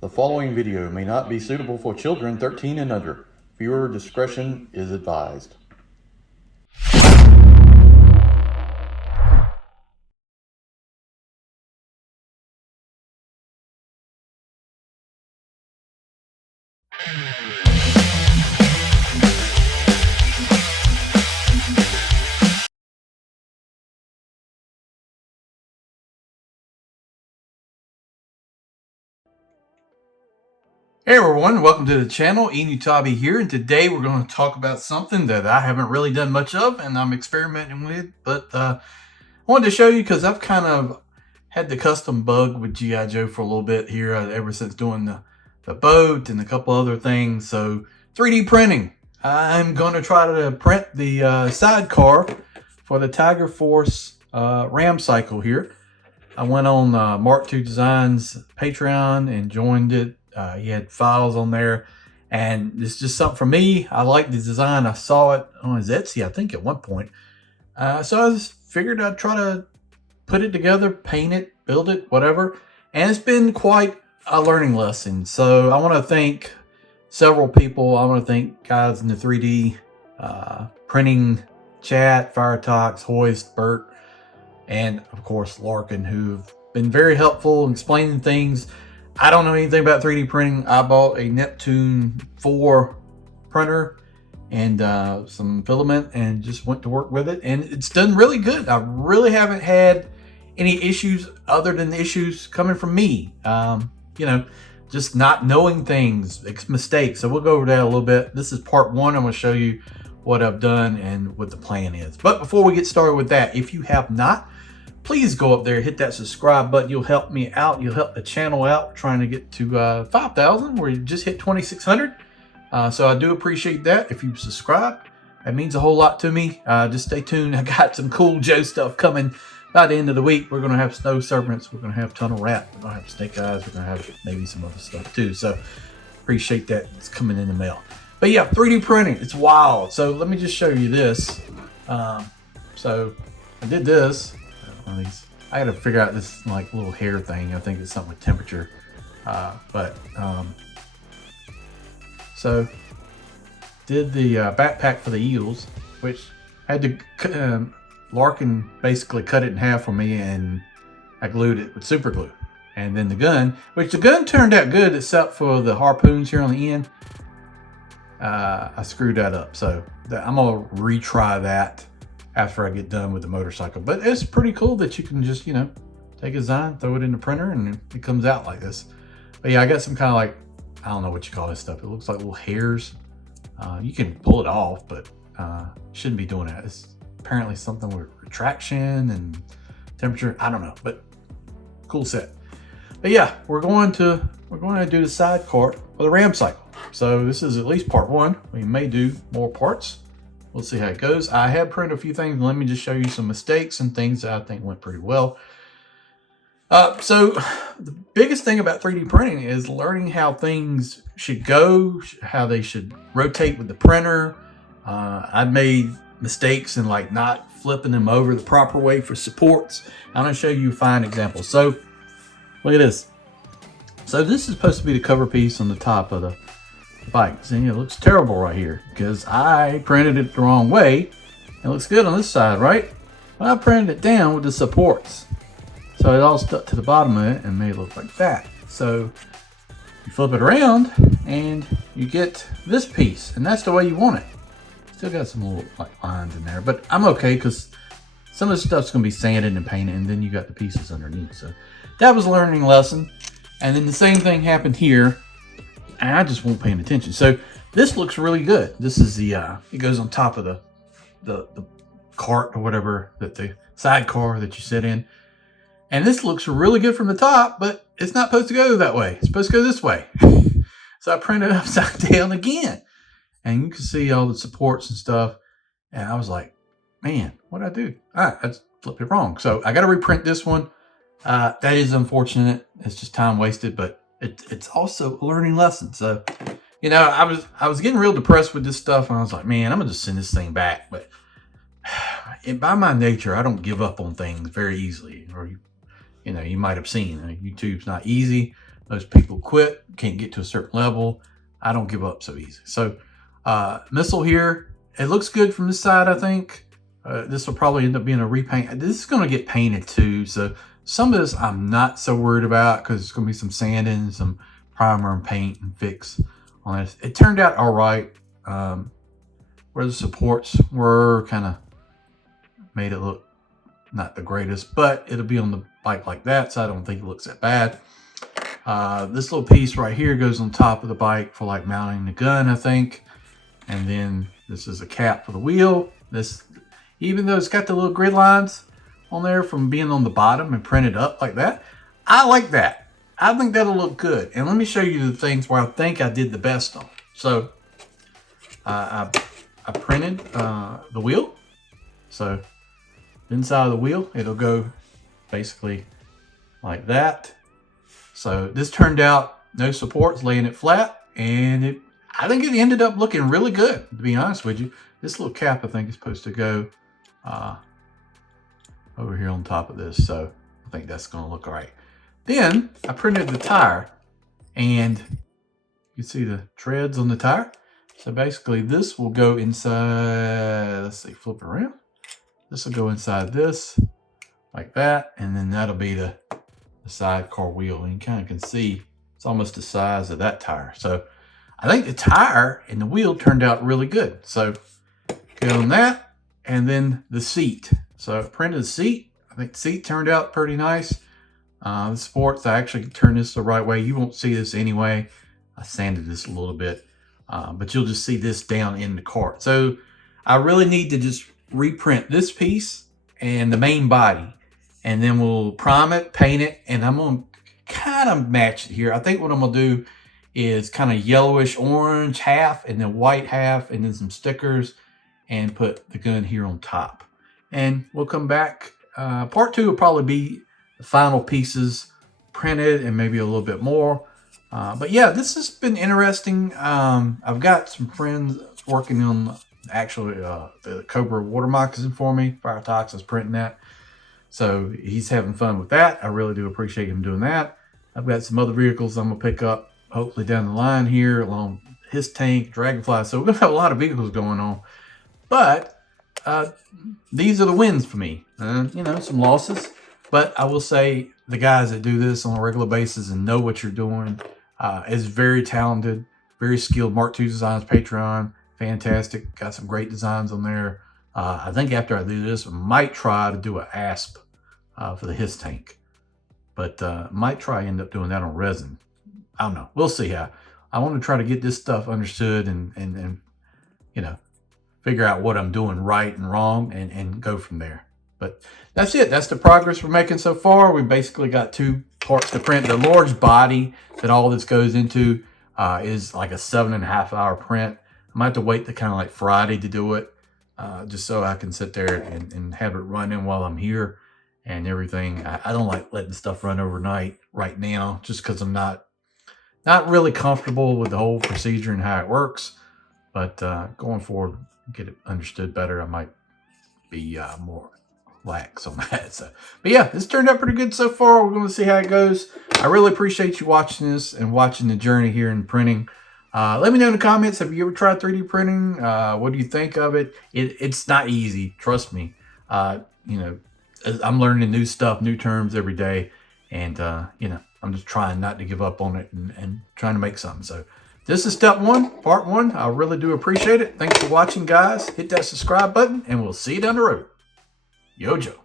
The following video may not be suitable for children 13 and under. Viewer discretion is advised. Hey everyone, welcome to the channel. Enewtabie here, and today we're going to talk about something that I haven't really done much of and I'm experimenting with, but I wanted to show you because I've kind of had the custom bug with G.I. Joe for a little bit here ever since doing the boat and a couple other things. So 3D printing. I'm going to try to print the sidecar for the Tigerforce R.A.M cycle here. I went on Mark II Designs Patreon and joined it. He had files on there, and it's just something for me. I like the design. I saw it on his Etsy, I think, at one point. So I just figured I'd try to put it together, paint it, build it, whatever. And it's been quite a learning lesson. So I want to thank several people. I want to thank guys in the 3D printing chat, Firetox, Hoist, Bert, and of course Larkin, who've been very helpful in explaining things. I don't know anything about 3D printing. I bought a Neptune 4 printer and some filament and just went to work with it, and it's done really good. I really haven't had any issues other than the issues coming from me. You know, just not knowing things, mistakes. So we'll go over that a little bit. This is part one. I'm going to show you what I've done and what the plan is. But before we get started with that, if you have not, please go up there, hit that subscribe button. You'll help me out. You'll help the channel out, trying to get to 5,000. We just hit 2,600. So I do appreciate that. If you subscribe, that means a whole lot to me. Just stay tuned. I got some cool Joe stuff coming by the end of the week. We're going to have snow serpents. We're going to have tunnel rat. We're going to have snake eyes. We're going to have maybe some other stuff too. So appreciate that. It's coming in the mail. But yeah, 3D printing. It's wild. So let me just show you this. So I did this. I got to figure out this like little hair thing. I think it's something with temperature. So did the backpack for the eels, which had to Larkin basically cut it in half for me, and I glued it with super glue. And then the gun, which the gun turned out good except for the harpoons here on the end. I screwed that up, so I'm gonna retry that after I get done with the motorcycle. But it's pretty cool that you can just, you know, take a design, throw it in the printer, and it comes out like this. But yeah, I got some kind of like, I don't know what you call this stuff. It looks like little hairs. You can pull it off, but shouldn't be doing that. It's apparently something with retraction and temperature. I don't know, but cool set. But yeah, we're going to do the sidecar for the R.A.M cycle. So this is at least part one. We may do more parts. We'll see how it goes. I have printed a few things. Let me just show you some mistakes and things that I think went pretty well. So the biggest thing about 3D printing is learning how things should go, how they should rotate with the printer. I made mistakes in like not flipping them over the proper way for supports. I'm going to show you a fine example. So look at this. So this is supposed to be the cover piece on the top of the bike. See, it looks terrible right here because I printed it the wrong way. It looks good on this side, right? But I printed it down with the supports, so it all stuck to the bottom of it and made it look like that. So you flip it around and you get this piece, and that's the way you want it. Still got some little like lines in there, but I'm okay because some of the stuff's gonna be sanded and painted, and then you got the pieces underneath. So that was a learning lesson. And then the same thing happened here. And I just won't pay attention. So this looks really good. This is the it goes on top of the cart or whatever, that the sidecar that you sit in. And this looks really good from the top, but it's not supposed to go that way. It's supposed to go this way. So I printed it upside down again. And you can see all the supports and stuff. And I was like, man, what'd I do? I flipped it wrong. So I got to reprint this one. That is unfortunate. It's just time wasted, but it's also a learning lesson. So, you know, I was getting real depressed with this stuff, and I was like, man, I'm gonna just send this thing back. But by my nature, I don't give up on things very easily. Or you know, you might have seen YouTube's not easy. Most people quit, can't get to a certain level. I don't give up so easy. So missile here, it looks good from this side, I think. This will probably end up being a repaint. This is going to get painted too, so some of this I'm not so worried about because it's going to be some sanding, some primer and paint and fix on this. It turned out all right. Where the supports were, kind of made it look not the greatest, but it'll be on the bike like that, so I don't think it looks that bad. This little piece right here goes on top of the bike for like mounting the gun, I think. And then this is a cap for the wheel. This, even though it's got the little grid lines on there from being on the bottom and printed up like that, I like that. I think that'll look good. And let me show you the things where I think I did the best on. So I printed the wheel. So inside of the wheel, it'll go basically like that. So this turned out no supports, laying it flat, and I think it ended up looking really good, to be honest with you. This little cap, I think, is supposed to go over here on top of this, so I think that's going to look all right. Then I printed the tire, and you see the treads on the tire. So basically this will go inside, let's see, flip it around. This will go inside this, like that, and then that'll be the sidecar wheel. And you kind of can see it's almost the size of that tire. So I think the tire and the wheel turned out really good. So good on that. And then the seat. So I printed the seat. I think the seat turned out pretty nice. The sports, I actually turned this the right way. You won't see this anyway. I sanded this a little bit, but you'll just see this down in the cart. So I really need to just reprint this piece and the main body, and then we'll prime it, paint it, and I'm going to kind of match it here. I think what I'm going to do is kind of yellowish orange half and then white half and then some stickers and put the gun here on top. And we'll come back. Part 2 will probably be the final pieces printed and maybe a little bit more. But yeah, this has been interesting. I've got some friends working on actually the Cobra water moccasin for me. Fire Toxin's printing that. So he's having fun with that. I really do appreciate him doing that. I've got some other vehicles I'm going to pick up hopefully down the line here along his tank, Dragonfly. So we're going to have a lot of vehicles going on. But these are the wins for me. You know, some losses. But I will say the guys that do this on a regular basis and know what you're doing is very talented, very skilled. Mark II Designs Patreon, fantastic. Got some great designs on there. I think after I do this, I might try to do an asp for the his tank. But might try end up doing that on resin. I don't know. We'll see how. I want to try to get this stuff understood and you know, figure out what I'm doing right and wrong and go from there. But that's it. That's the progress we're making so far. We basically got 2 parts to print. The large body that all this goes into is like a 7.5 hour print. I might have to wait to kind of like Friday to do it, just so I can sit there and have it running while I'm here and everything. I don't like letting stuff run overnight right now, just because I'm not really comfortable with the whole procedure and how it works. But going forward, get it understood better, I might be more lax on that. So, but yeah, this turned out pretty good so far. We're going to see how it goes. I really appreciate you watching this and watching the journey here in printing. Let me know in the comments, have you ever tried 3D printing? What do you think of it? It's not easy, trust me. You know, I'm learning new stuff, new terms every day, and you know, I'm just trying not to give up on it and trying to make something. So this is step 1, part 1. I really do appreciate it. Thanks for watching, guys. Hit that subscribe button, and we'll see you down the road. Yo, Joe.